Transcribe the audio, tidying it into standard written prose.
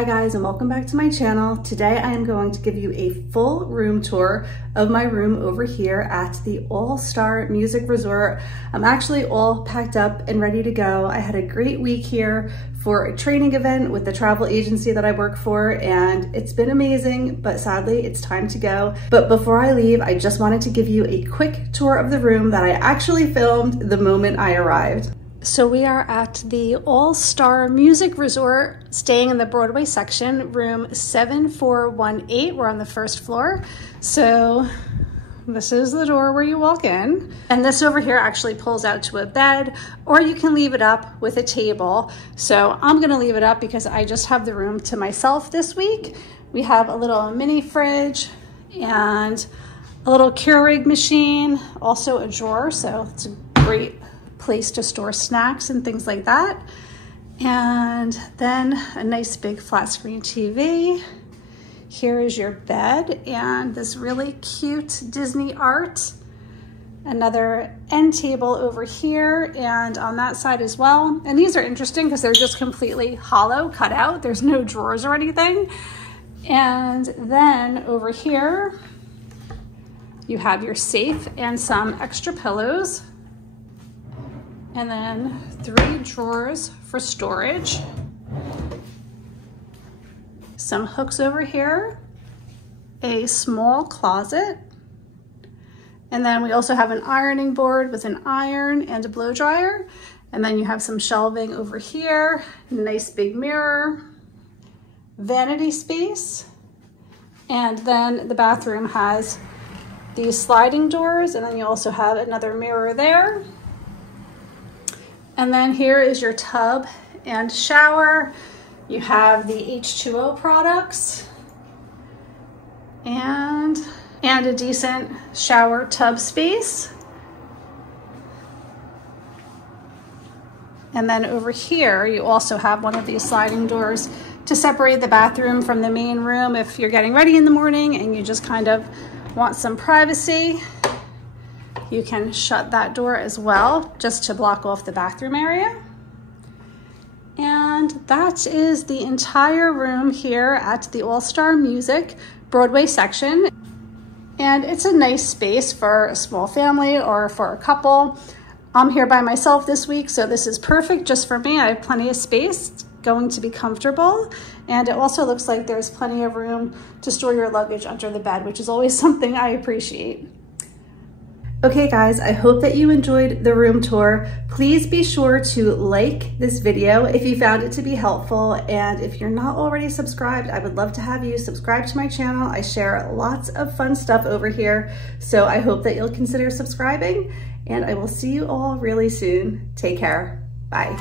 Hi guys, and welcome back to my channel. Today I am going to give you a full room tour of my room over here at the All-Star Music Resort. I'm actually all packed up and ready to go. I had a great week here for a training event with the travel agency that I work for, and it's been amazing, but sadly it's time to go. But before I leave, I just wanted to give you a quick tour of the room that I actually filmed the moment I arrived. So we are at the All-Star Music Resort, staying in the Broadway section, room 7418. We're on the first floor. So this is the door where you walk in. And this over here actually pulls out to a bed, or you can leave it up with a table. So I'm gonna leave it up because I just have the room to myself this week. We have a little mini fridge and a little Keurig machine, also a drawer, so it's a great place to store snacks and things like that. And then a nice big flat screen TV. Here is your bed and this really cute Disney art. Another end table over here and on that side as well. And these are interesting because they're just completely hollow, cut out. There's no drawers or anything. And then over here, you have your safe and some extra pillows. And then 3 drawers for storage. Some hooks over here, a small closet. And then we also have an ironing board with an iron and a blow dryer. And then you have some shelving over here, nice big mirror, vanity space. And then the bathroom has these sliding doors, and then you also have another mirror there. And then here is your tub and shower. You have the H2O products and a decent shower tub space. And then over here, you also have one of these sliding doors to separate the bathroom from the main room if you're getting ready in the morning and you just kind of want some privacy. You can shut that door as well, just to block off the bathroom area. And that is the entire room here at the All-Star Music Broadway section. And it's a nice space for a small family or for a couple. I'm here by myself this week, so this is perfect just for me. I have plenty of space, it's going to be comfortable. And it also looks like there's plenty of room to store your luggage under the bed, which is always something I appreciate. Okay guys, I hope that you enjoyed the room tour. Please be sure to like this video if you found it to be helpful. And if you're not already subscribed, I would love to have you subscribe to my channel. I share lots of fun stuff over here. So I hope that you'll consider subscribing, and I will see you all really soon. Take care. Bye.